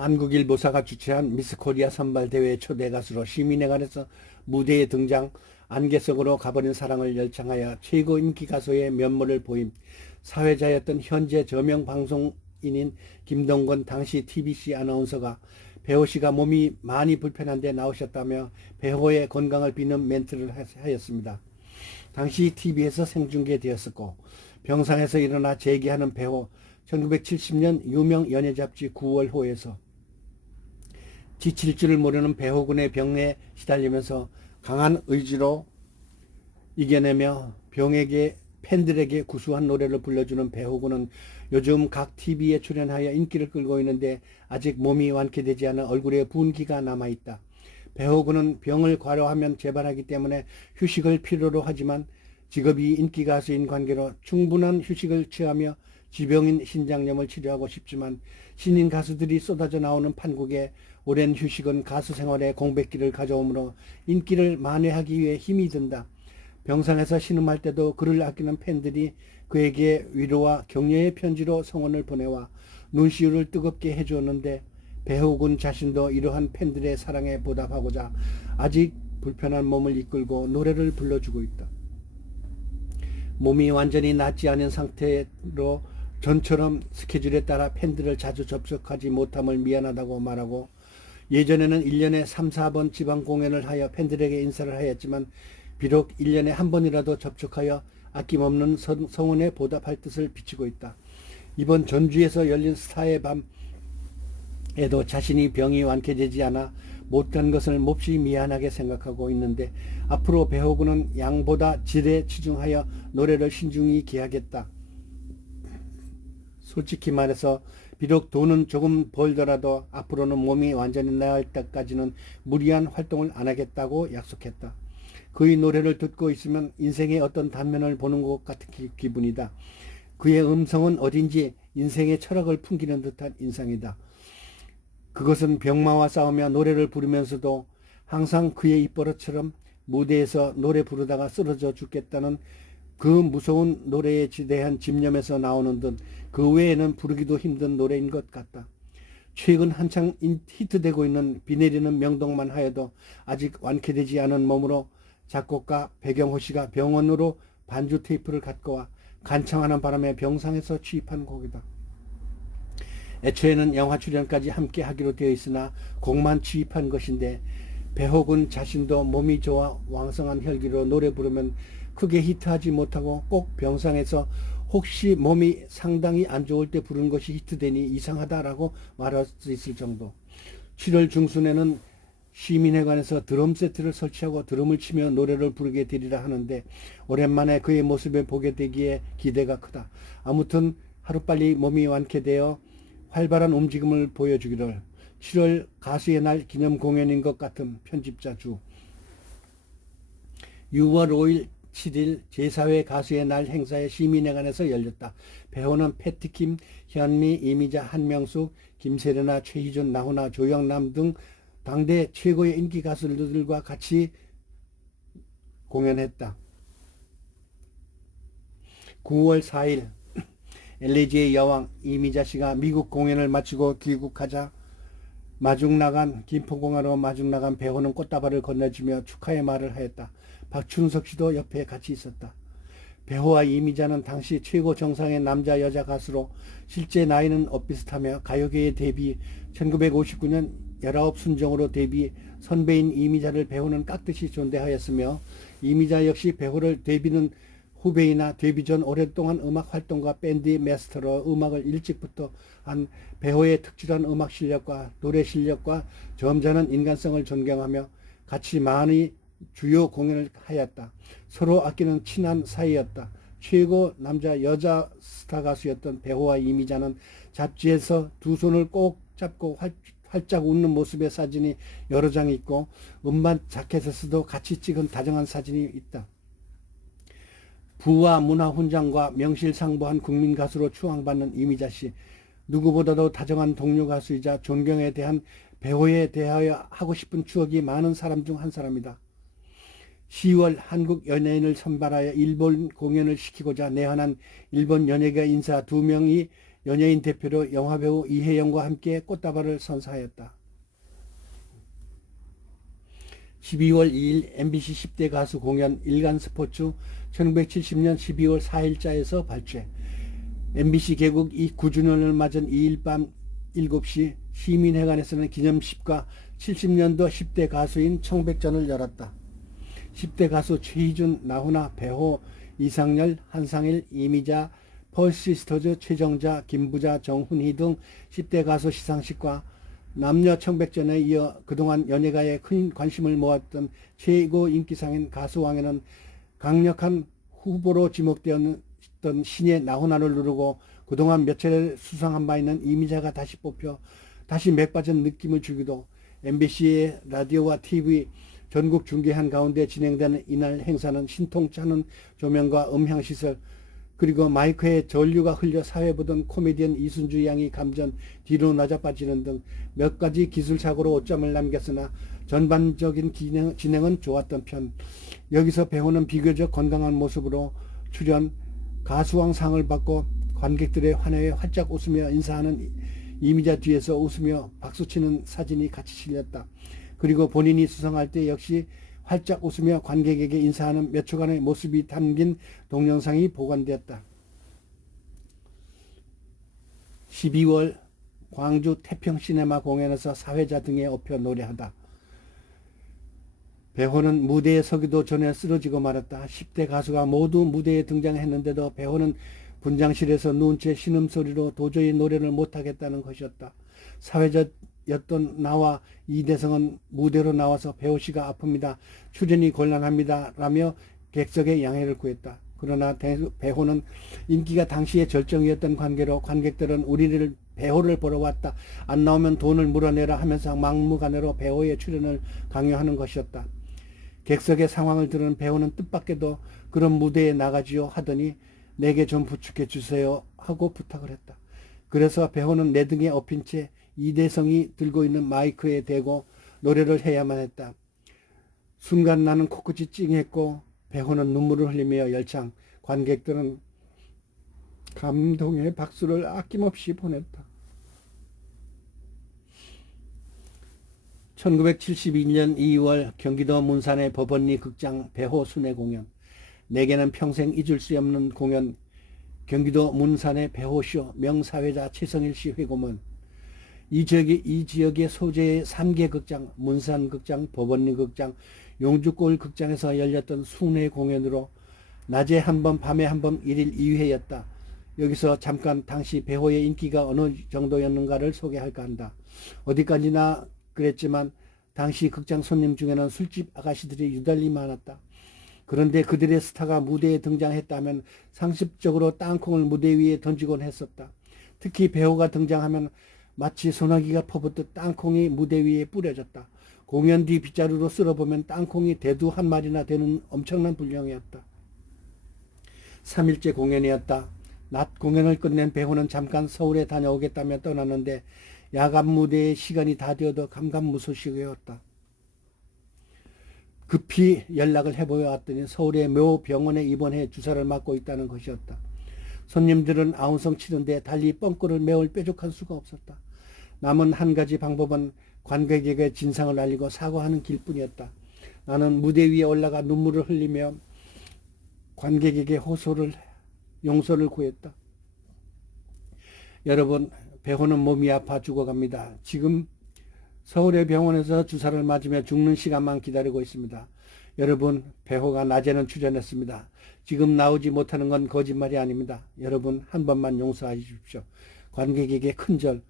한국일보사가 주최한 미스코리아 선발대회 초대 가수로 시민회관에서 무대에 등장, 안개석으로 가버린 사랑을 열창하여 최고 인기 가수의 면모를 보임. 사회자였던 현재 저명 방송인인 김동건 당시 TBC 아나운서가 배우씨가 몸이 많이 불편한데 나오셨다며 배우의 건강을 비는 멘트를 하였습니다. 당시 TV에서 생중계되었었고 병상에서 일어나 재기하는 배우, 1970년 유명 연예잡지 9월호에서 지칠 줄을 모르는 배우군의 병에 시달리면서 강한 의지로 이겨내며 병에게 팬들에게 구수한 노래를 불러주는 배우군은 요즘 각 TV에 출연하여 인기를 끌고 있는데 아직 몸이 완쾌되지 않아 얼굴에 분기가 남아있다. 배우군은 병을 과로하면 재발하기 때문에 휴식을 필요로 하지만 직업이 인기 가수인 관계로 충분한 휴식을 취하며 지병인 신장염을 치료하고 싶지만 신인 가수들이 쏟아져 나오는 판국에 오랜 휴식은 가수 생활에 공백기를 가져오므로 인기를 만회하기 위해 힘이 든다. 병상에서 신음할 때도 그를 아끼는 팬들이 그에게 위로와 격려의 편지로 성원을 보내와 눈시울을 뜨겁게 해주었는데 배우군 자신도 이러한 팬들의 사랑에 보답하고자 아직 불편한 몸을 이끌고 노래를 불러주고 있다. 몸이 완전히 낫지 않은 상태로 전처럼 스케줄에 따라 팬들을 자주 접촉하지 못함을 미안하다고 말하고 예전에는 1년에 3, 4번 지방 공연을 하여 팬들에게 인사를 하였지만 비록 1년에 한 번이라도 접촉하여 아낌없는 성원에 보답할 뜻을 비추고 있다. 이번 전주에서 열린 스타의 밤에도 자신이 병이 완쾌되지 않아 못간 것을 몹시 미안하게 생각하고 있는데 앞으로 배우군은 양보다 질에 치중하여 노래를 신중히 기하겠다. 솔직히 말해서 비록 돈은 조금 벌더라도 앞으로는 몸이 완전히 나을 때까지는 무리한 활동을 안 하겠다고 약속했다. 그의 노래를 듣고 있으면 인생의 어떤 단면을 보는 것 같은 기분이다. 그의 음성은 어딘지 인생의 철학을 풍기는 듯한 인상이다. 그것은 병마와 싸우며 노래를 부르면서도 항상 그의 입버릇처럼 무대에서 노래 부르다가 쓰러져 죽겠다는 그 무서운 노래에 대한 집념에서 나오는 듯 그 외에는 부르기도 힘든 노래인 것 같다. 최근 한창 히트되고 있는 비 내리는 명동만 하여도 아직 완쾌되지 않은 몸으로 작곡가 백영호 씨가 병원으로 반주 테이프를 갖고 와 간청하는 바람에 병상에서 취입한 곡이다. 애초에는 영화 출연까지 함께 하기로 되어 있으나 곡만 취입한 것인데 배호군 자신도 몸이 좋아 왕성한 혈기로 노래 부르면 크게 히트하지 못하고 꼭 병상에서 혹시 몸이 상당히 안 좋을 때 부른 것이 히트되니 이상하다라고 말할 수 있을 정도. 7월 중순에는 시민회관에서 드럼 세트를 설치하고 드럼을 치며 노래를 부르게 되리라 하는데 오랜만에 그의 모습을 보게 되기에 기대가 크다. 아무튼 하루빨리 몸이 완쾌되어 활발한 움직임을 보여주기를. 7월 가수의 날 기념 공연인 것 같은 편집자 주. 6월 5일 7일 제4회 가수의 날 행사에 시민회관에서 열렸다. 배우는 패티킴, 현미, 이미자, 한명숙, 김세련아, 최희준, 나훈아, 조영남 등 당대 최고의 인기 가수들과 같이 공연했다. 9월 4일 LAG의 여왕 이미자 씨가 미국 공연을 마치고 귀국하자 김포공항으로 마중 나간 배우는 꽃다발을 건네주며 축하의 말을 하였다. 박춘석 씨도 옆에 같이 있었다. 배우와 이미자는 당시 최고 정상의 남자 여자 가수로 실제 나이는 엇비슷하며 가요계의 데뷔 1959년 19순정으로 데뷔 선배인 이미자를 배우는 깍듯이 존대하였으며 이미자 역시 배우를 데뷔는 후배이나 데뷔 전 오랫동안 음악 활동과 밴드 마스터로 음악을 일찍부터 한 배우의 특출한 음악 실력과 노래 실력과 점잖은 인간성을 존경하며 같이 많이 주요 공연을 하였다. 서로 아끼는 친한 사이였다. 최고 남자 여자 스타 가수였던 배우와 이미자는 잡지에서 두 손을 꼭 잡고 활짝 웃는 모습의 사진이 여러 장 있고 음반 자켓에서도 같이 찍은 다정한 사진이 있다. 부와 문화 훈장과 명실상부한 국민 가수로 추앙받는 이미자 씨. 누구보다도 다정한 동료 가수이자 존경에 대한 배우에 대하여 하고 싶은 추억이 많은 사람 중 한 사람이다. 10월 한국 연예인을 선발하여 일본 공연을 시키고자 내한한 일본 연예계 인사 2명이 연예인 대표로 영화배우 이혜영과 함께 꽃다발을 선사하였다. 12월 2일 MBC 10대 가수 공연 일간스포츠 1970년 12월 4일자에서 발췌. MBC 개국 9주년을 맞은 2일 밤 7시 시민회관에서는 기념식과 70년도 10대 가수인 청백전을 열었다. 10대 가수 최희준, 나훈아, 배호, 이상열, 한상일, 이미자, 펄시스터즈, 최정자, 김부자, 정훈희 등 10대 가수 시상식과 남녀 청백전에 이어 그동안 연예가에 큰 관심을 모았던 최고 인기상인 가수왕에는 강력한 후보로 지목되었던 신예 나훈아를 누르고 그동안 몇 차례 수상한 바 있는 이미자가 다시 뽑혀 다시 맥빠진 느낌을 주기도 MBC의 라디오와 TV 전국 중계한 가운데 진행되는 이날 행사는 신통찮은 조명과 음향시설 그리고 마이크에 전류가 흘려 사회 보던 코미디언 이순주 양이 감전 뒤로 낮아빠지는 등 몇 가지 기술착오로 오점을 남겼으나 전반적인 진행은 좋았던 편. 여기서 배우는 비교적 건강한 모습으로 출연 가수왕 상을 받고 관객들의 환호에 활짝 웃으며 인사하는 이미자 뒤에서 웃으며 박수치는 사진이 같이 실렸다. 그리고 본인이 수상할 때 역시 활짝 웃으며 관객에게 인사하는 몇 초간의 모습이 담긴 동영상이 보관되었다. 12월 광주 태평시네마 공연에서 사회자 등에 업혀 노래하다. 배호는 무대에 서기도 전에 쓰러지고 말았다. 10대 가수가 모두 무대에 등장했는데도 배호는 분장실에서 누운 채 신음소리로 도저히 노래를 못하겠다는 것이었다. 사회자였던 나와 이대성은 무대로 나와서 배호씨가 아픕니다. 출연이 곤란합니다. 라며 객석의 양해를 구했다. 그러나 배호는 인기가 당시에 절정이었던 관계로 관객들은 우리를 배호를 보러 왔다. 안 나오면 돈을 물어내라 하면서 막무가내로 배호의 출연을 강요하는 것이었다. 객석의 상황을 들은 배호는 뜻밖에도 그런 무대에 나가지요 하더니 내게 좀 부축해 주세요 하고 부탁을 했다. 그래서 배호는 내 등에 엎인 채 이대성이 들고 있는 마이크에 대고 노래를 해야만 했다. 순간 나는 코끝이 찡했고 배호는 눈물을 흘리며 열창, 관객들은 감동의 박수를 아낌없이 보냈다. 1972년 2월 경기도 문산의 법원리 극장 배호 순회 공연. 내게는 평생 잊을 수 없는 공연. 경기도 문산의 배호쇼 명사회자 최성일 씨 회고문. 이 지역의 소재의 3개 극장, 문산극장, 법원리 극장, 용주골 극장에서 열렸던 순회 공연으로 낮에 한 번, 밤에 한 번 1일 2회였다. 여기서 잠깐 당시 배호의 인기가 어느 정도였는가를 소개할까 한다. 어디까지나 그랬지만 당시 극장 손님 중에는 술집 아가씨들이 유달리 많았다. 그런데 그들의 스타가 무대에 등장했다면 상습적으로 땅콩을 무대 위에 던지곤 했었다. 특히 배우가 등장하면 마치 소나기가 퍼붓듯 땅콩이 무대 위에 뿌려졌다. 공연 뒤 빗자루로 쓸어보면 땅콩이 대두 한 마리나 되는 엄청난 분량이었다. 3일째 공연이었다. 낮 공연을 끝낸 배우는 잠깐 서울에 다녀오겠다며 떠났는데 야간 무대의 시간이 다 되어도 감감무소식이었다. 급히 연락을 해보았더니 서울의 모 병원에 입원해 주사를 맞고 있다는 것이었다. 손님들은 아웅성 치는데 달리 뻥꾸를 메울 뾰족한 수가 없었다. 남은 한 가지 방법은 관객에게 진상을 알리고 사과하는 길뿐이었다. 나는 무대 위에 올라가 눈물을 흘리며 관객에게 용서를 구했다. 여러분, 배호는 몸이 아파 죽어갑니다. 지금 서울의 병원에서 주사를 맞으며 죽는 시간만 기다리고 있습니다. 여러분, 배호가 낮에는 출연했습니다. 지금 나오지 못하는 건 거짓말이 아닙니다. 여러분, 한 번만 용서해 주십시오. 관객에게 큰절,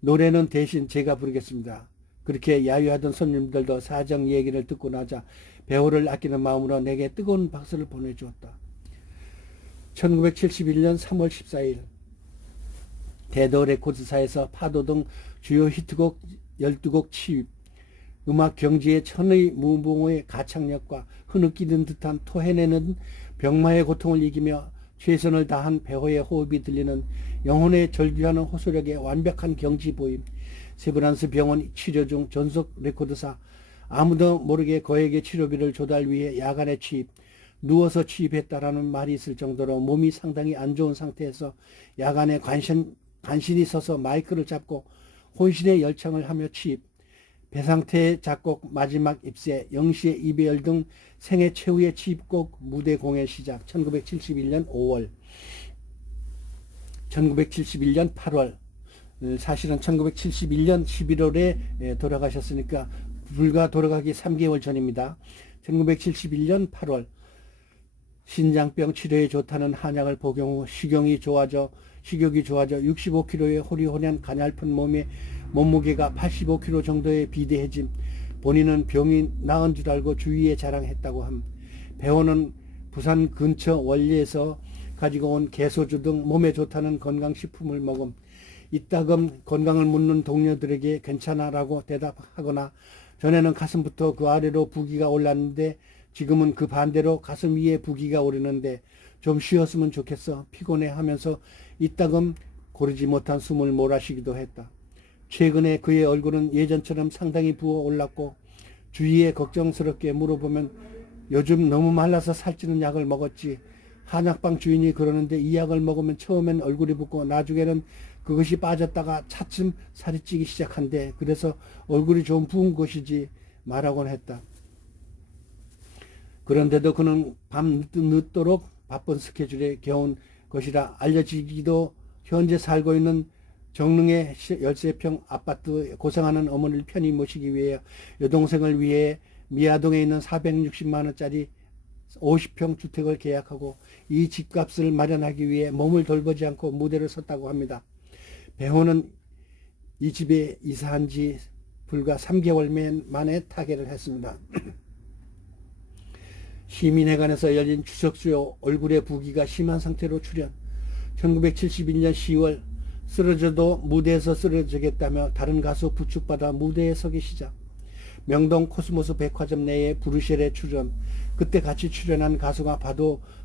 노래는 대신 제가 부르겠습니다. 그렇게 야유하던 손님들도 사정 얘기를 듣고 나자 배호를 아끼는 마음으로 내게 뜨거운 박수를 보내주었다. 1971년 3월 14일 대도 레코드사에서 파도 등 주요 히트곡 12곡 취입, 음악 경지의 천의 무봉의 가창력과 흐느끼는 듯한 토해내는 병마의 고통을 이기며 최선을 다한 배호의 호흡이 들리는 영혼의 절규하는 호소력의 완벽한 경지 보임. 세브란스 병원 치료 중 전속 레코드사. 아무도 모르게 거액의 치료비를 조달 위해 야간에 취입, 누워서 취입했다라는 말이 있을 정도로 몸이 상당히 안 좋은 상태에서 야간에 간신히 서서 마이크를 잡고 혼신의 열창을 하며 취입, 배상태의 작곡 마지막 입세, 영시의 이별 등 생애 최후의 취입곡 무대 공연 시작. 1971년 5월, 1971년 8월, 사실은 1971년 11월에 돌아가셨으니까 불과 돌아가기 3개월 전입니다. 1971년 8월, 신장병 치료에 좋다는 한약을 복용 후 식욕이 좋아져 65kg의 호리호리한 가냘픈 몸에 몸무게가 85kg 정도에 비대해짐. 본인은 병이 나은 줄 알고 주위에 자랑했다고 함. 배우는 부산 근처 원리에서 가지고 온 개소주 등 몸에 좋다는 건강식품을 먹음. 이따금 건강을 묻는 동료들에게 괜찮아라고 대답하거나, 전에는 가슴부터 그 아래로 부기가 올랐는데 지금은 그 반대로 가슴 위에 부기가 오르는데 좀 쉬었으면 좋겠어 피곤해 하면서 이따금 고르지 못한 숨을 몰아쉬기도 했다. 최근에 그의 얼굴은 예전처럼 상당히 부어 올랐고, 주위에 걱정스럽게 물어보면 요즘 너무 말라서 살찌는 약을 먹었지. 한약방 주인이 그러는데 이 약을 먹으면 처음엔 얼굴이 붓고 나중에는 그것이 빠졌다가 차츰 살이 찌기 시작한대. 그래서 얼굴이 좀 부은 것이지 말하곤 했다. 그런데도 그는 밤 늦도록 바쁜 스케줄에 겨운 것이라 알려지기도 현재 살고 있는 정릉의 13평 아파트 고생하는 어머니를 편히 모시기 위해 여동생을 위해 미아동에 있는 460만 원짜리 50평 주택을 계약하고 이 집값을 마련하기 위해 몸을 돌보지 않고 무대를 섰다고 합니다. 배우는 이 집에 이사한 지 불과 3개월 만에 타계를 했습니다. 시민회관에서 열린 추석수요 얼굴에 부기가 심한 상태로 출연. 1971년 10월 쓰러져도 무대에서 쓰러지겠다며 다른 가수 부축받아 무대에 서기 시작. 명동 코스모스 백화점 내에 부르쉘에 출연. 그때 같이 출연한 가수가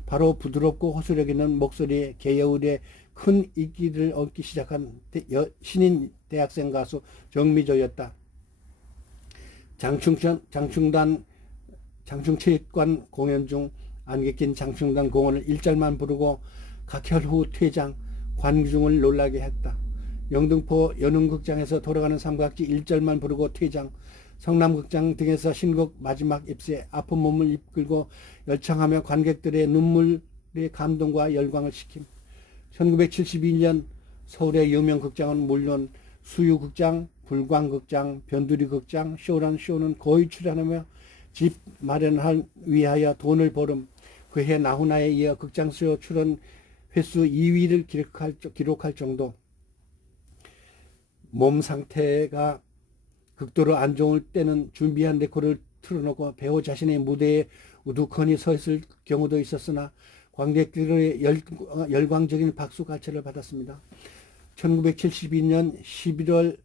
바로 부드럽고 호소력 있는 목소리에 개여울에 큰 인기를 얻기 시작한 신인 대학생 가수 정미조였다. 장충체육관 공연 중 안개 낀 장충단 공원을 1절만 부르고 각혈 후 퇴장, 관중을 놀라게 했다. 영등포 연흥극장에서 돌아가는 삼각지 1절만 부르고 퇴장, 성남극장 등에서 신곡 마지막 입세, 아픈 몸을 이끌고 열창하며 관객들의 눈물의 감동과 열광을 시킴. 1972년 서울의 유명 극장은 물론 수유극장, 불광극장, 변두리극장, 쇼란 쇼는 거의 출연하며 집 마련을 위하여 돈을 벌음. 그해 나훈아에 이어 극장수요 출연 횟수 2위를 기록할 정도. 몸 상태가 극도로 안 좋을 때는 준비한 레코를 틀어놓고 배우 자신의 무대에 우두커니 서 있을 경우도 있었으나 관객들의 열광적인 박수 갈채를 받았습니다. 1972년 10월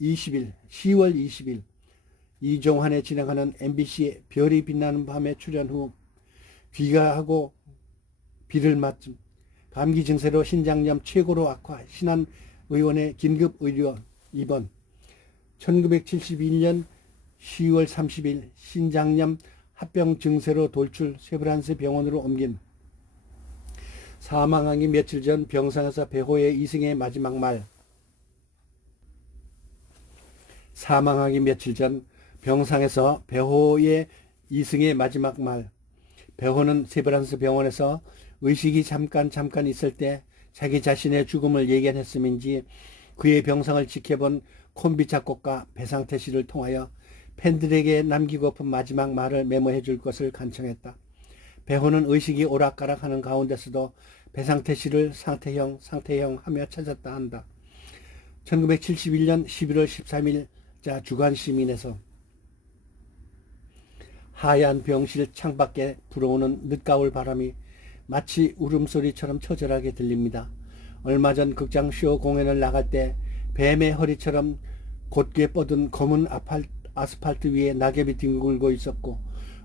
20일 이종환에 진행하는 MBC의 별이 빛나는 밤에 출연 후 귀가하고 비를 맞음. 감기 증세로 신장염 최고로 악화, 신한 의원의 긴급 의료 입원. 1971년 10월 30일 신장염 합병 증세로 돌출 세브란스 병원으로 옮긴. 사망하기 며칠 전 병상에서 배호의 이승의 마지막 말. 사망하기 며칠 전 병상에서 배호의 이승의 마지막 말. 배호는 세브란스 병원에서 의식이 잠깐 있을 때 자기 자신의 죽음을 예견했음인지 그의 병상을 지켜본 콤비 작곡가 배상태 씨를 통하여 팬들에게 남기고픈 마지막 말을 메모해 줄 것을 간청했다. 배호는 의식이 오락가락하는 가운데서도 배상태 씨를 상태형 하며 찾았다 한다. 1971년 11월 13일 자 주간시민에서 하얀 병실 창밖에 불어오는 늦가을 바람이 마치 울음소리처럼 처절하게 들립니다. 얼마 전 극장쇼 공연을 나갈 때 뱀의 허리처럼 곧게 뻗은 검은 아스팔트 위에 낙엽이 뒹굴고 있었고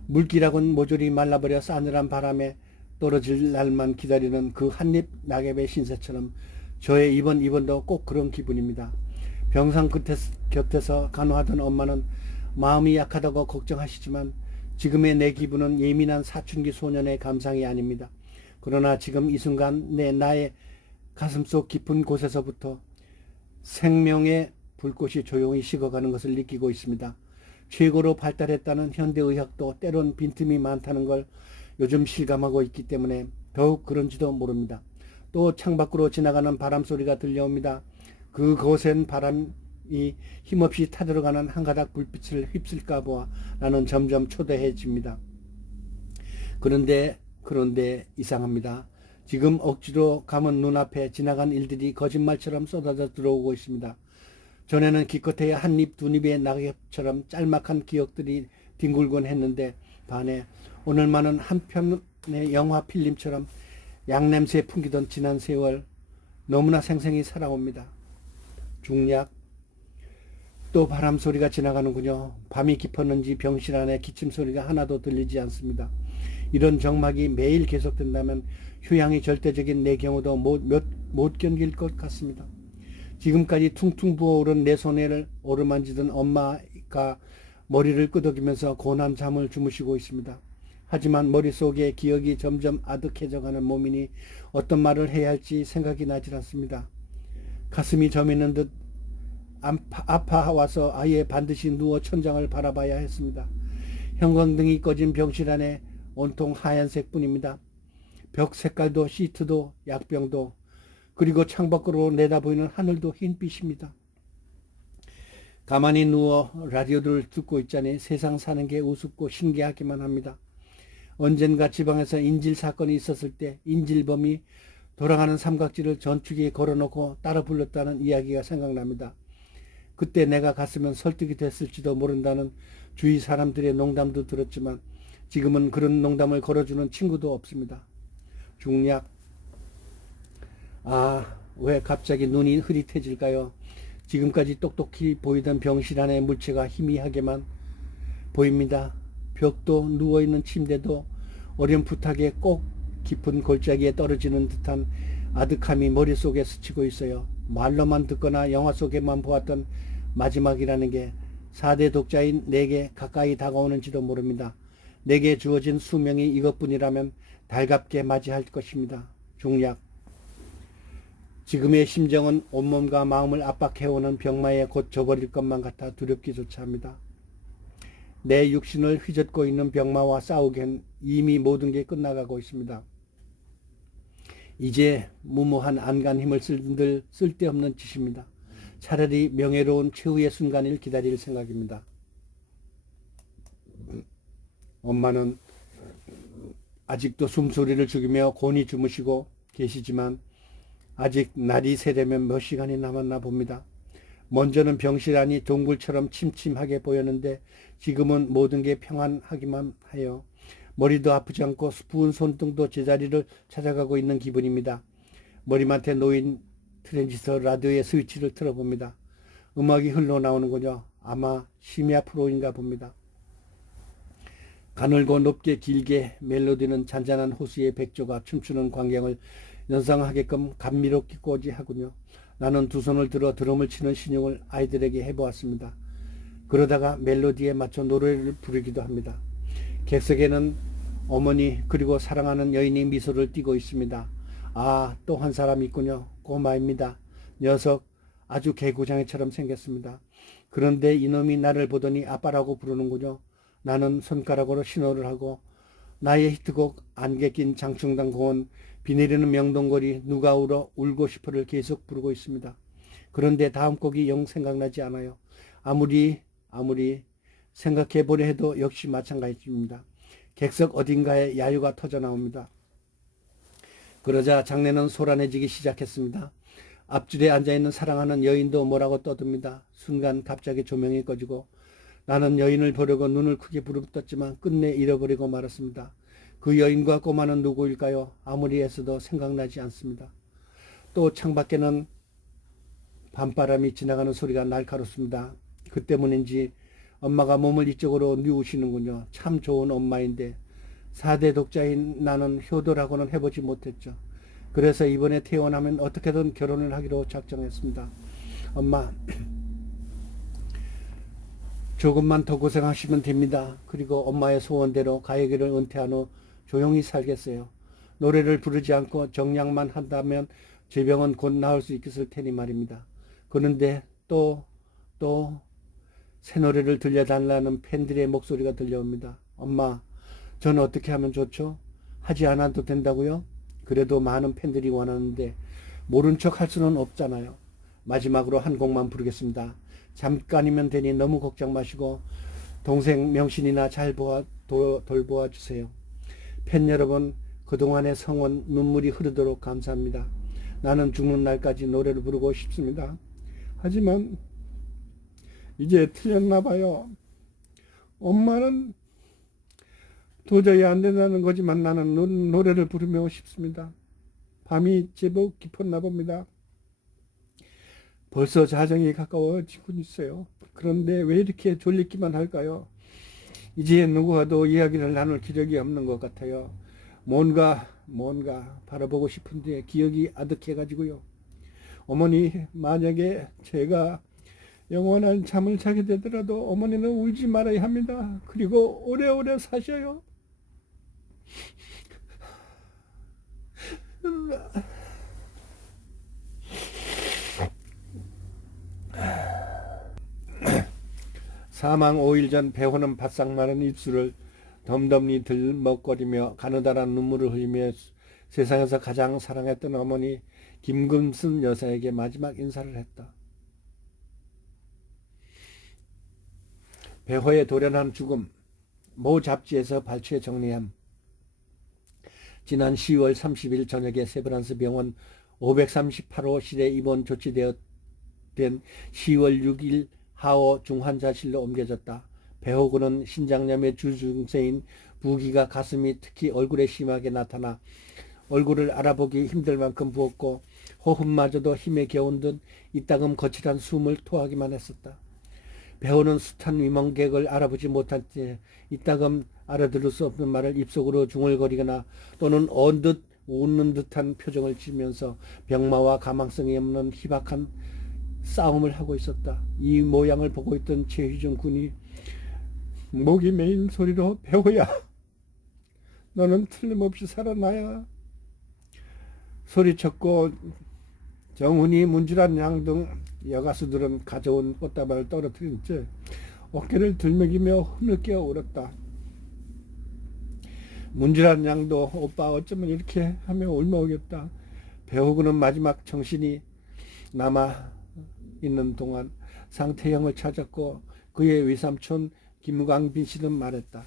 물기락은 모조리 말라버려 싸늘한 바람에 떨어질 날만 기다리는 그 한입 낙엽의 신세처럼 저의 이번도 꼭 그런 기분입니다. 병상 곁에서 간호하던 엄마는 마음이 약하다고 걱정하시지만 지금의 내 기분은 예민한 사춘기 소년의 감상이 아닙니다. 그러나 지금 이 순간 나의 가슴속 깊은 곳에서부터 생명의 불꽃이 조용히 식어가는 것을 느끼고 있습니다. 최고로 발달했다는 현대의학도 때론 빈틈이 많다는 걸 요즘 실감하고 있기 때문에 더욱 그런지도 모릅니다. 또 창밖으로 지나가는 바람 소리가 들려옵니다. 그 거센 바람이 힘없이 타들어가는 한 가닥 불빛을 휩쓸까 보아 나는 점점 초대해집니다. 그런데 이상합니다. 지금 억지로 감은 눈앞에 지나간 일들이 거짓말처럼 쏟아져 들어오고 있습니다. 전에는 기껏해야 한 입 두 입의 낙엽처럼 짤막한 기억들이 뒹굴곤 했는데 반해 오늘만은 한 편의 영화 필름처럼 양냄새 풍기던 지난 세월 너무나 생생히 살아옵니다. 중략. 또 바람 소리가 지나가는군요. 밤이 깊었는지 병실 안에 기침 소리가 하나도 들리지 않습니다. 이런 정막이 매일 계속된다면 휴양이 절대적인 내 경우도 못 견딜 것 같습니다. 지금까지 퉁퉁 부어오른 내 손을 오르만지던 엄마가 머리를 끄덕이면서 고난 잠을 주무시고 있습니다. 하지만 머릿속에 기억이 점점 아득해져가는 몸이니 어떤 말을 해야 할지 생각이 나질 않습니다. 가슴이 저미는 듯 아파와서 아예 반드시 누워 천장을 바라봐야 했습니다. 형광등이 꺼진 병실 안에 온통 하얀색 뿐입니다. 벽 색깔도 시트도 약병도 그리고 창밖으로 내다보이는 하늘도 흰빛입니다. 가만히 누워 라디오를 듣고 있자니 세상 사는 게 우습고 신기하기만 합니다. 언젠가 지방에서 인질 사건이 있었을 때 인질범이 돌아가는 삼각지를 전축에 걸어놓고 따라 불렀다는 이야기가 생각납니다. 그때 내가 갔으면 설득이 됐을지도 모른다는 주위 사람들의 농담도 들었지만 지금은 그런 농담을 걸어주는 친구도 없습니다. 중략. 왜 갑자기 눈이 흐릿해질까요? 지금까지 똑똑히 보이던 병실 안의 물체가 희미하게만 보입니다. 벽도 누워있는 침대도 어렴풋하게 꼭 깊은 골짜기에 떨어지는 듯한 아득함이 머릿속에 스치고 있어요. 말로만 듣거나 영화 속에만 보았던 마지막이라는 게 4대 독자인 내게 가까이 다가오는지도 모릅니다. 내게 주어진 수명이 이것뿐이라면 달갑게 맞이할 것입니다. 중략. 지금의 심정은 온몸과 마음을 압박해오는 병마에 곧 져버릴 것만 같아 두렵기조차 합니다. 내 육신을 휘젓고 있는 병마와 싸우기엔 이미 모든 게 끝나가고 있습니다. 이제 무모한 안간 힘을 쓸 쓸데없는 짓입니다. 차라리 명예로운 최후의 순간을 기다릴 생각입니다. 엄마는 아직도 숨소리를 죽이며 곤히 주무시고 계시지만 아직 날이 새려면 몇 시간이 남았나 봅니다. 먼저는 병실 안이 동굴처럼 침침하게 보였는데 지금은 모든 게 평안하기만 해요. 머리도 아프지 않고 부은 손등도 제자리를 찾아가고 있는 기분입니다. 머리맡에 놓인 트랜지스터 라디오의 스위치를 틀어봅니다. 음악이 흘러나오는군요. 아마 심야 프로인가 봅니다. 가늘고 높게 길게 멜로디는 잔잔한 호수의 백조가 춤추는 광경을 연상하게끔 감미롭게 꼬지하군요. 나는 두 손을 들어 드럼을 치는 신용을 아이들에게 해보았습니다. 그러다가 멜로디에 맞춰 노래를 부르기도 합니다. 객석에는 어머니 그리고 사랑하는 여인이 미소를 띠고 있습니다. 또 한 사람 있군요. 꼬마입니다. 녀석 아주 개구장이처럼 생겼습니다. 그런데 이놈이 나를 보더니 아빠라고 부르는군요. 나는 손가락으로 신호를 하고 나의 히트곡 안개 낀 장충당 공원 비 내리는 명동거리 누가 울어 울고 싶어를 계속 부르고 있습니다. 그런데 다음 곡이 영 생각나지 않아요. 아무리 생각해보려 해도 역시 마찬가지입니다. 객석 어딘가에 야유가 터져 나옵니다. 그러자 장례는 소란해지기 시작했습니다. 앞줄에 앉아있는 사랑하는 여인도 뭐라고 떠듭니다. 순간 갑자기 조명이 꺼지고 나는 여인을 보려고 눈을 크게 부릅떴지만 끝내 잃어버리고 말았습니다. 그 여인과 꼬마는 누구일까요? 아무리 애써도 생각나지 않습니다. 또 창밖에는 밤바람이 지나가는 소리가 날카롭습니다. 그 때문인지 엄마가 몸을 이쪽으로 뉘우시는군요. 참 좋은 엄마인데 4대 독자인 나는 효도라고는 해보지 못했죠. 그래서 이번에 태어나면 어떻게든 결혼을 하기로 작정했습니다. 엄마, 조금만 더 고생하시면 됩니다. 그리고 엄마의 소원대로 가요계를 은퇴한 후 조용히 살겠어요. 노래를 부르지 않고 정량만 한다면 제 병은 곧 나을 수 있을 테니 말입니다. 그런데 또 새 노래를 들려달라는 팬들의 목소리가 들려옵니다. 엄마, 저는 어떻게 하면 좋죠? 하지 않아도 된다고요? 그래도 많은 팬들이 원하는데 모른 척 할 수는 없잖아요. 마지막으로 한 곡만 부르겠습니다. 잠깐이면 되니 너무 걱정 마시고 동생 명신이나 잘 돌보아 주세요. 팬 여러분, 그동안의 성원 눈물이 흐르도록 감사합니다. 나는 죽는 날까지 노래를 부르고 싶습니다. 하지만 이제 틀렸나 봐요. 엄마는 도저히 안 된다는 거지만 나는 노래를 부르며 싶습니다. 밤이 제법 깊었나 봅니다. 벌써 자정이 가까워지고 있어요. 그런데 왜 이렇게 졸리기만 할까요? 이제 누구와도 이야기를 나눌 기력이 없는 것 같아요. 뭔가 바라보고 싶은데 기억이 아득해가지고요. 어머니, 만약에 제가 영원한 잠을 자게 되더라도 어머니는 울지 말아야 합니다. 그리고 오래오래 사셔요. 사망 5일 전 배호는 바싹 마른 입술을 덤덤히 들먹거리며 가느다란 눈물을 흘리며 세상에서 가장 사랑했던 어머니 김금순 여사에게 마지막 인사를 했다. 배호의 돌연한 죽음, 모 잡지에서 발췌 정리함. 지난 10월 30일 저녁에 세브란스 병원 538호실에 입원 조치된 10월 6일 하호 중환자실로 옮겨졌다. 배호군은 신장염의 주증세인 부기가 가슴이 특히 얼굴에 심하게 나타나 얼굴을 알아보기 힘들 만큼 부었고 호흡마저도 힘에 겨운 듯 이따금 거칠한 숨을 토하기만 했었다. 배우는 숱한 위멍객을 알아보지 못한 채 이따금 알아들을 수 없는 말을 입속으로 중얼거리거나 또는 언듯 웃는 듯한 표정을 지으면서 병마와 가망성이 없는 희박한 싸움을 하고 있었다. 이 모양을 보고 있던 최휘중 군이 목이 메인 소리로 배우야, 너는 틀림없이 살아나야 소리쳤고 정훈이, 문주란 양 등 여가수들은 가져온 꽃다발을 떨어뜨린 채 어깨를 들먹이며 흐느껴 울었다. 문주란 양도 오빠 어쩌면 이렇게 하며 울먹였다. 배우군은 마지막 정신이 남아 있는 동안 상태형을 찾았고 그의 외삼촌 김광빈 씨는 말했다.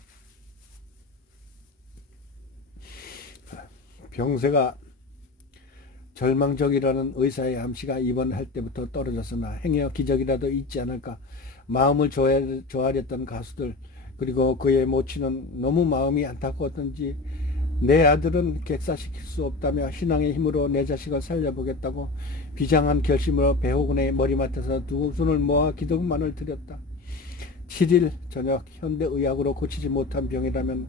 병세가 절망적이라는 의사의 암시가 입원할 때부터 떨어졌으나 행여 기적이라도 있지 않을까 마음을 조아렸던 가수들 그리고 그의 모친은 너무 마음이 안타까웠던지 내 아들은 객사시킬 수 없다며 신앙의 힘으로 내 자식을 살려보겠다고 비장한 결심으로 배호군의 머리맡에서 두 손을 모아 기도만을 드렸다. 7일 저녁 현대의학으로 고치지 못한 병이라면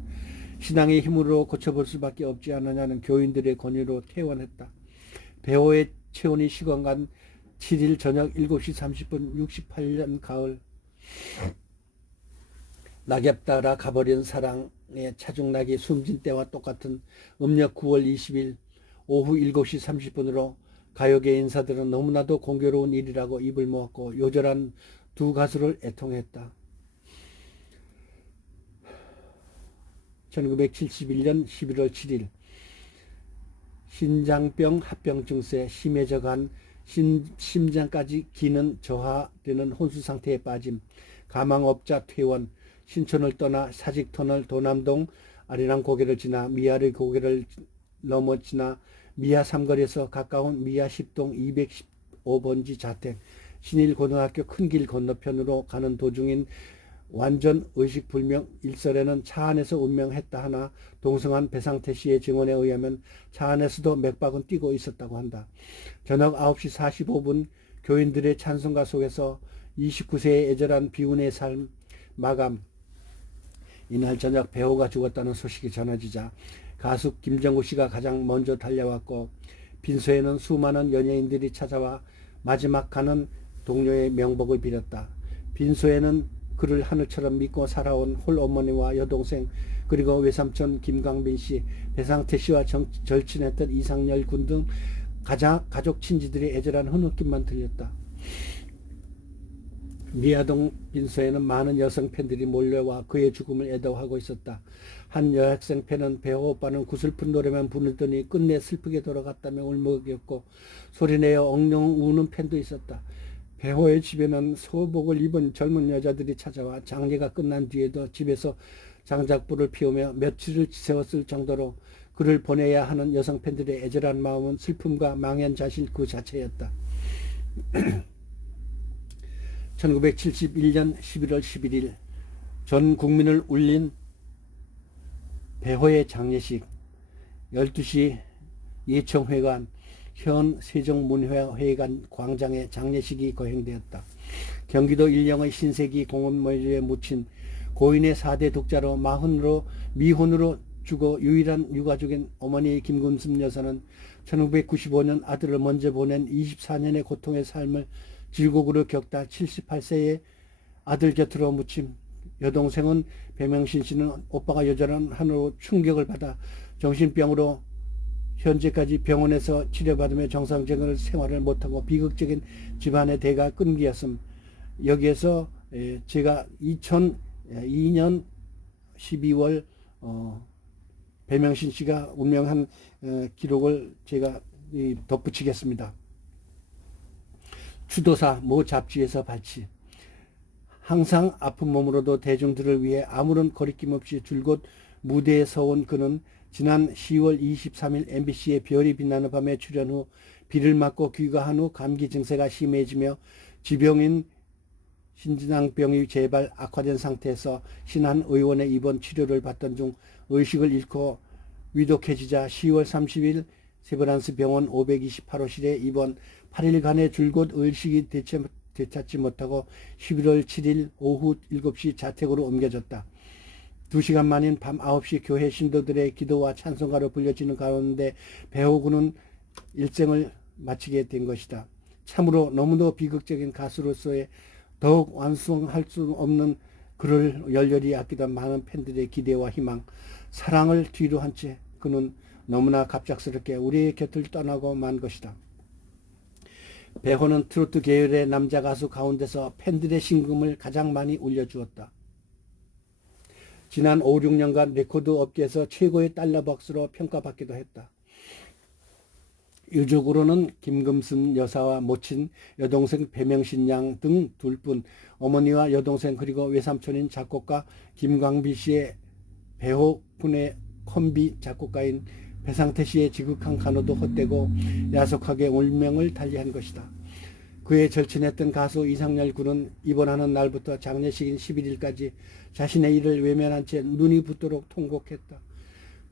신앙의 힘으로 고쳐볼 수밖에 없지 않느냐는 교인들의 권유로 퇴원했다. 배호의 체온이 시간간 7일 저녁 7시 30분 68년 가을 낙엽 따라 가버린 사랑의 차중락이 숨진 때와 똑같은 음력 9월 20일 오후 7시 30분으로 가요계 인사들은 너무나도 공교로운 일이라고 입을 모았고 요절한 두 가수를 애통했다. 1971년 11월 7일 신장병 합병 증세 심해져간 심장까지 기능 저하되는 혼수 상태에 빠짐, 가망업자 퇴원, 신촌을 떠나 사직터널 도남동 아리랑 고개를 지나 미아리 고개를 넘어 지나 미아 삼거리에서 가까운 미아 10동 215번지 자택 신일고등학교 큰 길 건너편으로 가는 도중인 완전 의식불명 일설에는 차 안에서 운명했다 하나 동성한 배상태 씨의 증언에 의하면 차 안에서도 맥박은 뛰고 있었다고 한다. 저녁 9시 45분 교인들의 찬송가 속에서 29세의 애절한 비운의 삶 마감. 이날 저녁 배우가 죽었다는 소식이 전해지자 가수 김정구 씨가 가장 먼저 달려왔고 빈소에는 수많은 연예인들이 찾아와 마지막 가는 동료의 명복을 빌었다. 빈소에는 그를 하늘처럼 믿고 살아온 홀어머니와 여동생 그리고 외삼촌 김광빈 씨, 배상태 씨와 절친했던 이상열 군 등 가족 친지들의 애절한 흐느낌만 들렸다. 미아동 빈소에는 많은 여성 팬들이 몰려와 그의 죽음을 애도하고 있었다. 한 여학생 팬은 배호 오빠는 구슬픈 노래만 부르더니 끝내 슬프게 돌아갔다며 울먹였고 소리내어 엉엉 우는 팬도 있었다. 배호의 집에는 소복을 입은 젊은 여자들이 찾아와 장례가 끝난 뒤에도 집에서 장작불을 피우며 며칠을 지새웠을 정도로 그를 보내야 하는 여성 팬들의 애절한 마음은 슬픔과 망연자실 그 자체였다. 1971년 11월 11일 전 국민을 울린 배호의 장례식 12시 예청회관 현 세종문화회관 광장에 장례식이 거행되었다. 경기도 일령의 신세기 공원모에 묻힌 고인의 4대 독자로 미혼으로 죽어 유일한 유가족인 어머니 김금순 여사는 1995년 아들을 먼저 보낸 24년의 고통의 삶을 질곡으로 겪다 78세의 아들 곁으로 묻힘. 여동생은 배명신 씨는 오빠가 여전한 한으로 충격을 받아 정신병으로 현재까지 병원에서 치료받으며 정상적인 생활을 못하고 비극적인 집안의 대가 끈기였음. 여기에서 제가 2002년 12월 배명신 씨가 운명한 기록을 제가 덧붙이겠습니다. 추도사 모 잡지에서 발치. 항상 아픈 몸으로도 대중들을 위해 아무런 거리낌 없이 줄곧 무대에 서온 그는 지난 10월 23일 MBC의 별이 빛나는 밤에 출연 후 비를 맞고 귀가한 후 감기 증세가 심해지며 지병인 신진항병이 재발 악화된 상태에서 신한 의원의 입원 치료를 받던 중 의식을 잃고 위독해지자 10월 30일 세브란스 병원 528호실에 입원 8일간의 줄곧 의식이 되찾지 못하고 11월 7일 오후 7시 자택으로 옮겨졌다. 2시간 만인 밤 9시 교회 신도들의 기도와 찬송가로 불려지는 가운데 배호군은 일생을 마치게 된 것이다. 참으로 너무도 비극적인 가수로서의 더욱 완성할 수 없는 그를 열렬히 아끼던 많은 팬들의 기대와 희망, 사랑을 뒤로 한 채 그는 너무나 갑작스럽게 우리의 곁을 떠나고 만 것이다. 배호는 트로트 계열의 남자 가수 가운데서 팬들의 심금을 가장 많이 울려주었다. 지난 5, 6년간 레코드 업계에서 최고의 달러 박스로 평가받기도 했다. 유족으로는 김금순 여사와 모친 여동생 배명신 양 등 둘뿐, 어머니와 여동생 그리고 외삼촌인 작곡가 김광비 씨의 배호군의 콤비 작곡가인 배상태 씨의 지극한 간호도 헛되고 야속하게 운명을 달리한 것이다. 그의 절친했던 가수 이상열 군은 입원하는 날부터 장례식인 11일까지 자신의 일을 외면한 채 눈이 붓도록 통곡했다.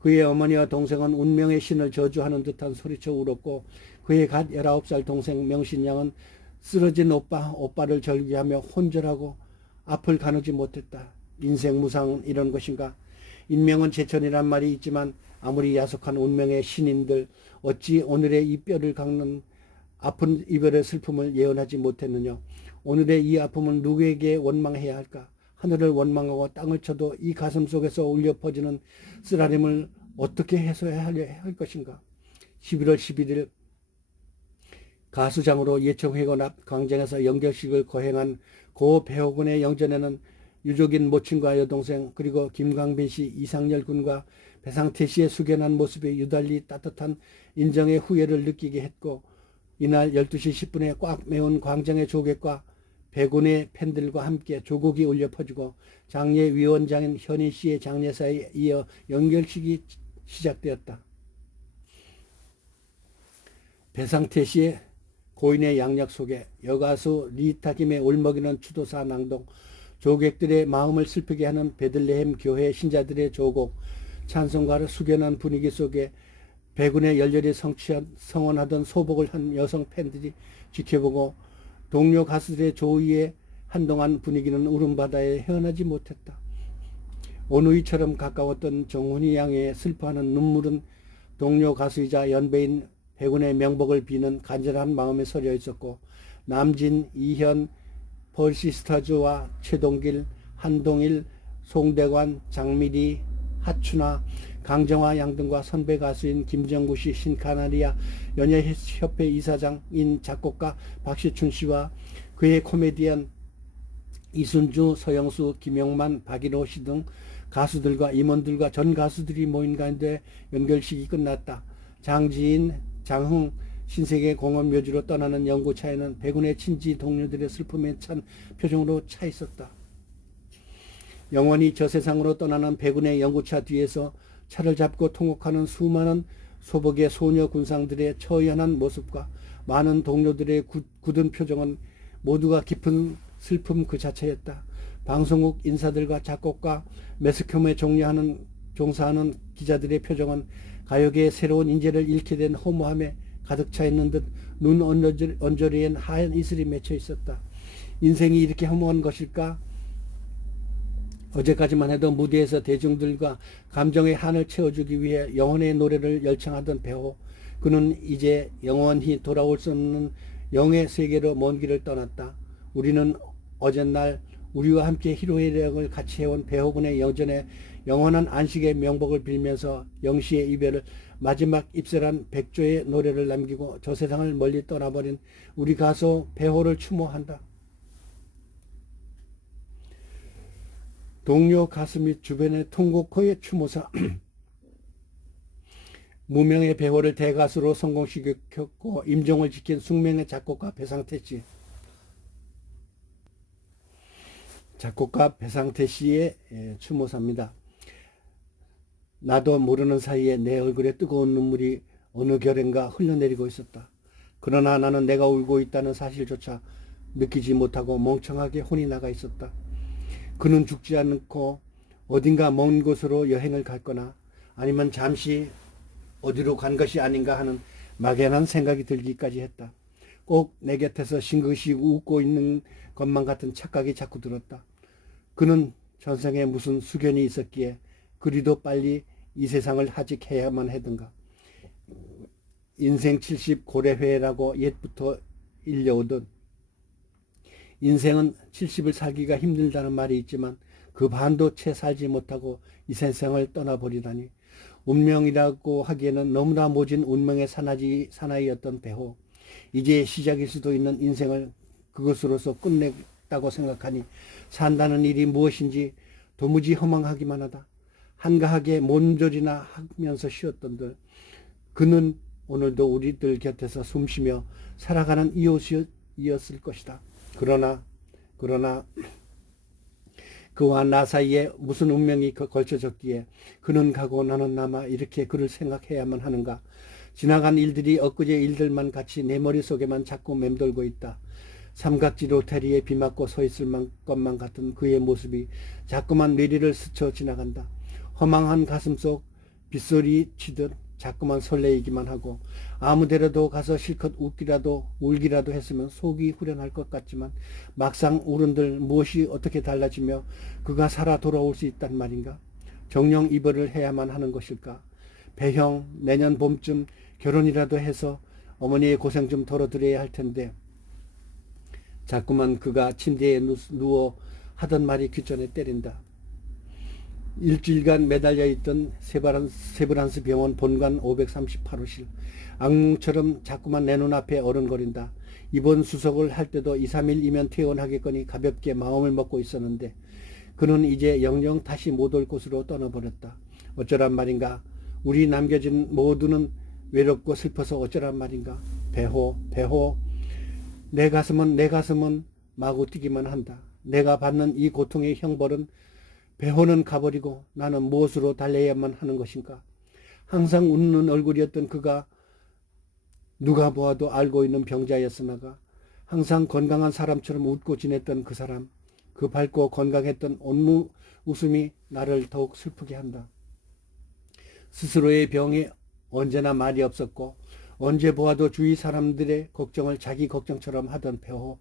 그의 어머니와 동생은 운명의 신을 저주하는 듯한 소리쳐 울었고 그의 갓 19살 동생 명신 양은 쓰러진 오빠를 절규하며 혼절하고 앞을 가누지 못했다. 인생 무상은 이런 것인가? 인명은 제천이란 말이 있지만 아무리 야속한 운명의 신인들 어찌 오늘의 이 뼈를 깎는 아픈 이별의 슬픔을 예언하지 못했느냐. 오늘의 이 아픔은 누구에게 원망해야 할까? 하늘을 원망하고 땅을 쳐도 이 가슴 속에서 울려 퍼지는 쓰라림을 어떻게 해소해야 할 것인가. 11월 11일 가수장으로 예청회관 앞 광장에서 영결식을 거행한 고 배호군의 영전에는 유족인 모친과 여동생 그리고 김광빈 씨, 이상열 군과 배상태 씨의 숙연한 모습이 유달리 따뜻한 인정의 후회를 느끼게 했고 이날 12시 10분에 꽉 메운 광장의 조객과 배군의 팬들과 함께 조국이 울려 퍼지고 장례위원장인 현희 씨의 장례사에 이어 연결식이 시작되었다. 배상태 씨의 고인의 양력 속에 여가수 리타김의 울먹이는 추도사 낭독, 조객들의 마음을 슬프게 하는 베들레헴 교회 신자들의 조곡, 찬송가를 숙연한 분위기 속에 배군의 열렬히 성원하던 소복을 한 여성 팬들이 지켜보고 동료 가수들의 조의에 한동안 분위기는 울음바다에 헤어나지 못했다. 온우이처럼 가까웠던 정훈이 양의 슬퍼하는 눈물은 동료 가수이자 연배인 배군의 명복을 비는 간절한 마음에 서려 있었고 남진, 이현, 펄시스타즈와 최동길, 한동일, 송대관, 장미리, 하춘아, 강정화 양 등과 선배 가수인 김정구 씨, 신카나리아 연예협회 이사장인 작곡가 박시춘 씨와 그의 코미디언 이순주, 서영수, 김용만, 박인호 씨 등 가수들과 임원들과 전 가수들이 모인 가운데 연결식이 끝났다. 장지인, 장흥, 신세계 공원 묘지로 떠나는 연구차에는 백운의 친지 동료들의 슬픔에 찬 표정으로 차 있었다. 영원히 저 세상으로 떠나는 백운의 연구차 뒤에서 차를 잡고 통곡하는 수많은 소복의 소녀 군상들의 처연한 모습과 많은 동료들의 굳은 표정은 모두가 깊은 슬픔 그 자체였다. 방송국 인사들과 작곡가, 매스컴에 종사하는 기자들의 표정은 가요계의 새로운 인재를 잃게 된 허무함에 가득 차 있는 듯 눈 언저리엔 하얀 이슬이 맺혀 있었다. 인생이 이렇게 허무한 것일까? 어제까지만 해도 무대에서 대중들과 감정의 한을 채워주기 위해 영혼의 노래를 열창하던 배호. 그는 이제 영원히 돌아올 수 없는 영의 세계로 먼 길을 떠났다. 우리는 어젯날 우리와 함께 희로애락을 같이 해온 배호군의 영전에 영원한 안식의 명복을 빌면서 영시의 이별을 마지막 입설한 백조의 노래를 남기고 저 세상을 멀리 떠나버린 우리 가수 배호를 추모한다. 동료 가수 및 주변의 통곡호의 추모사. 무명의 배호를 대가수로 성공시켰고 임종을 지킨 숙명의 작곡가 배상태 씨. 작곡가 배상태 씨의 추모사입니다. 나도 모르는 사이에 내 얼굴에 뜨거운 눈물이 어느 결엔가 흘러내리고 있었다. 그러나 나는 내가 울고 있다는 사실조차 느끼지 못하고 멍청하게 혼이 나가 있었다. 그는 죽지 않고 어딘가 먼 곳으로 여행을 갔거나 아니면 잠시 어디로 간 것이 아닌가 하는 막연한 생각이 들기까지 했다. 꼭 내 곁에서 싱긋이 웃고 있는 것만 같은 착각이 자꾸 들었다. 그는 전생에 무슨 수견이 있었기에 그리도 빨리 이 세상을 하직해야만 하던가. 인생 70 고래회라고 옛부터 일려오던 인생은 70을 살기가 힘들다는 말이 있지만 그 반도 채 살지 못하고 이 세상을 떠나버리다니. 운명이라고 하기에는 너무나 모진 운명의 사나이였던 배호. 이제 시작일 수도 있는 인생을 그것으로서 끝냈다고 생각하니 산다는 일이 무엇인지 도무지 허망하기만 하다. 한가하게 몸조리나 하면서 쉬었던들 그는 오늘도 우리들 곁에서 숨쉬며 살아가는 이웃이었을 것이다. 그러나 그와 나 사이에 무슨 운명이 걸쳐졌기에 그는 가고 나는 남아 이렇게 그를 생각해야만 하는가. 지나간 일들이 엊그제 일들만 같이 내 머릿속에만 자꾸 맴돌고 있다. 삼각지 로테리에 비 맞고 서 있을 것만 같은 그의 모습이 자꾸만 뇌리를 스쳐 지나간다. 허망한 가슴속 빗소리 치듯 자꾸만 설레이기만 하고 아무데라도 가서 실컷 웃기라도 울기라도 했으면 속이 후련할 것 같지만 막상 울은들 무엇이 어떻게 달라지며 그가 살아 돌아올 수 있단 말인가. 정령 이별을 해야만 하는 것일까. 배형 내년 봄쯤 결혼이라도 해서 어머니의 고생 좀 덜어드려야 할 텐데 자꾸만 그가 침대에 누워 하던 말이 귓전에 때린다. 일주일간 매달려 있던 세브란스 병원 본관 538호실. 악몽처럼 자꾸만 내 눈앞에 어른거린다. 입원 수속을 할 때도 2, 3일이면 퇴원하겠거니 가볍게 마음을 먹고 있었는데 그는 이제 영영 다시 못 올 곳으로 떠나버렸다. 어쩌란 말인가. 우리 남겨진 모두는 외롭고 슬퍼서 어쩌란 말인가. 배호. 내 가슴은 마구 뛰기만 한다. 내가 받는 이 고통의 형벌은 배호는 가버리고 나는 무엇으로 달래야만 하는 것인가. 항상 웃는 얼굴이었던 그가 누가 보아도 알고 있는 병자였으나가 항상 건강한 사람처럼 웃고 지냈던 그 사람, 그 밝고 건강했던 웃음이 나를 더욱 슬프게 한다. 스스로의 병에 언제나 말이 없었고 언제 보아도 주위 사람들의 걱정을 자기 걱정처럼 하던 배호.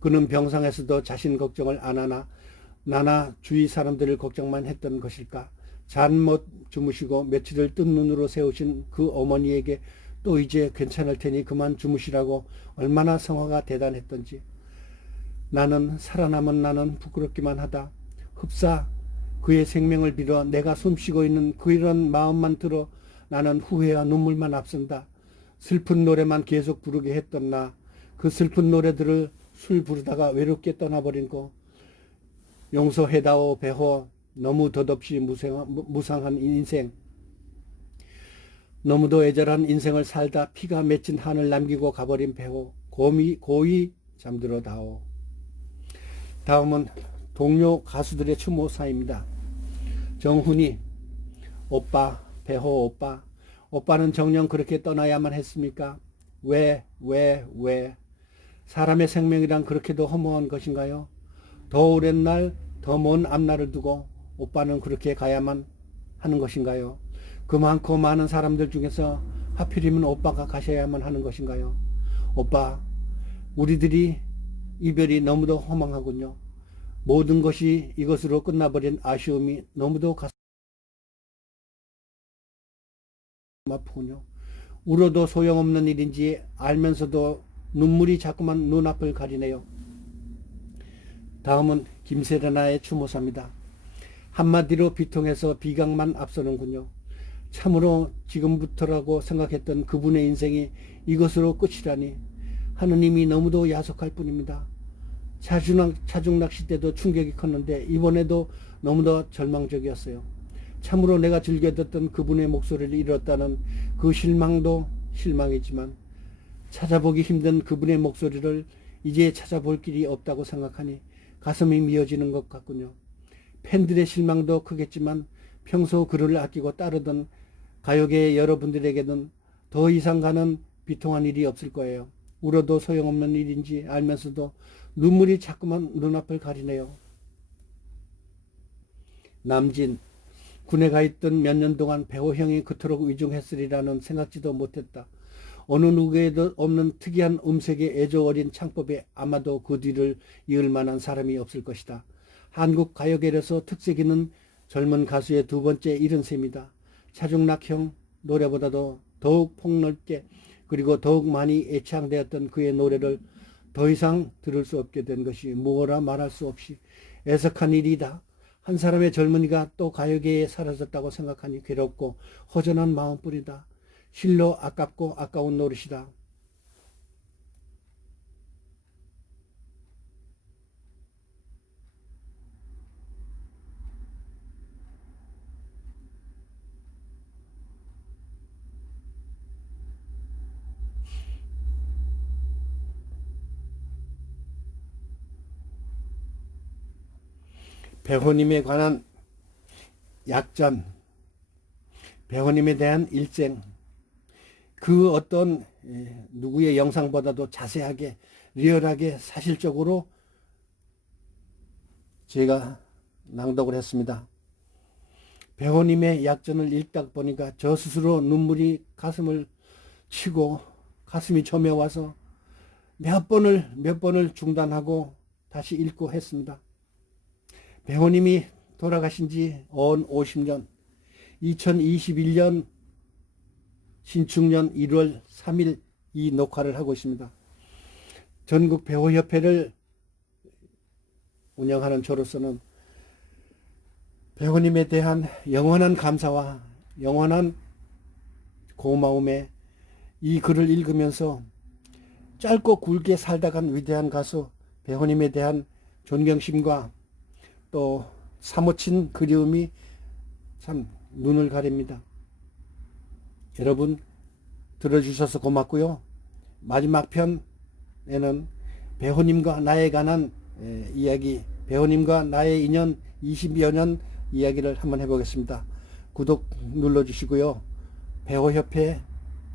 그는 병상에서도 자신 걱정을 안 하나 나나 주위 사람들을 걱정만 했던 것일까. 잠 못 주무시고 며칠을 뜬 눈으로 세우신 그 어머니에게 또 이제 괜찮을 테니 그만 주무시라고 얼마나 성화가 대단했던지. 나는 살아남은 나는 부끄럽기만 하다. 흡사 그의 생명을 빌어 내가 숨쉬고 있는 그런 마음만 들어 나는 후회와 눈물만 앞선다. 슬픈 노래만 계속 부르게 했던 나, 그 슬픈 노래들을 술 부르다가 외롭게 떠나버린 거 용서해다오 배호. 너무 덧없이 무상한 인생, 너무도 애절한 인생을 살다 피가 맺힌 한을 남기고 가버린 배호. 고이 잠들어다오. 다음은 동료 가수들의 추모사입니다. 정훈이, 오빠, 배호 오빠. 오빠는 정녕 그렇게 떠나야만 했습니까? 왜? 사람의 생명이란 그렇게도 허무한 것인가요? 더 오랜 날, 더 먼 앞날을 두고 오빠는 그렇게 가야만 하는 것인가요? 그 많고 많은 사람들 중에서 하필이면 오빠가 가셔야만 하는 것인가요? 오빠, 우리들이 이별이 너무도 허망하군요. 모든 것이 이것으로 끝나버린 아쉬움이 너무도 가슴 아프군요. 울어도 소용없는 일인지 알면서도 눈물이 자꾸만 눈앞을 가리네요. 다음은 김세레나의 추모사입니다. 한마디로 비통해서 비강만 앞서는군요. 참으로 지금부터라고 생각했던 그분의 인생이 이것으로 끝이라니 하느님이 너무도 야속할 뿐입니다. 차중낚시 때도 충격이 컸는데 이번에도 너무도 절망적이었어요. 참으로 내가 즐겨 듣던 그분의 목소리를 잃었다는 그 실망도 실망이지만 찾아보기 힘든 그분의 목소리를 이제 찾아볼 길이 없다고 생각하니 가슴이 미어지는 것 같군요. 팬들의 실망도 크겠지만 평소 그를 아끼고 따르던 가요계의 여러분들에게는 더 이상 가는 비통한 일이 없을 거예요. 울어도 소용없는 일인지 알면서도 눈물이 자꾸만 눈앞을 가리네요. 남진, 군에 가 있던 몇 년 동안 배우 형이 그토록 위중했으리라는 생각지도 못했다. 어느 누구에도 없는 특이한 음색의 애조 어린 창법에 아마도 그 뒤를 이을 만한 사람이 없을 것이다. 한국 가요계에서 특색 있는 젊은 가수의 두 번째 일은 셈이다. 차중락형 노래보다도 더욱 폭넓게 그리고 더욱 많이 애창되었던 그의 노래를 더 이상 들을 수 없게 된 것이 무엇라 말할 수 없이 애석한 일이다. 한 사람의 젊은이가 또 가요계에 사라졌다고 생각하니 괴롭고 허전한 마음뿐이다. 실로 아깝고 아까운 노릇이다. 배우님에 관한 약전, 배우님에 대한 일생, 그 어떤 누구의 영상보다도 자세하게 리얼하게 사실적으로 제가 낭독을 했습니다. 배우님의 약전을 읽다 보니까 저 스스로 눈물이 가슴을 치고 가슴이 저며와서 몇 번을 중단하고 다시 읽고 했습니다. 배우님이 돌아가신 지 언 50년, 2021년 신축년 1월 3일 이 녹화를 하고 있습니다. 전국 배우협회를 운영하는 저로서는 배우님에 대한 영원한 감사와 영원한 고마움에 이 글을 읽으면서 짧고 굵게 살다 간 위대한 가수 배우님에 대한 존경심과 또 사무친 그리움이 참 눈을 가립니다. 여러분 들어주셔서 고맙고요. 마지막 편에는 배우님과 나에 관한 이야기, 배우님과 나의 인연 20여 년 이야기를 한번 해보겠습니다. 구독 눌러주시고요. 배우협회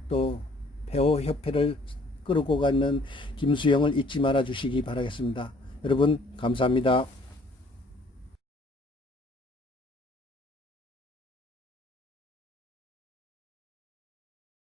또 배우협회를 끌고 가는 김수영을 잊지 말아 주시기 바라겠습니다. 여러분 감사합니다.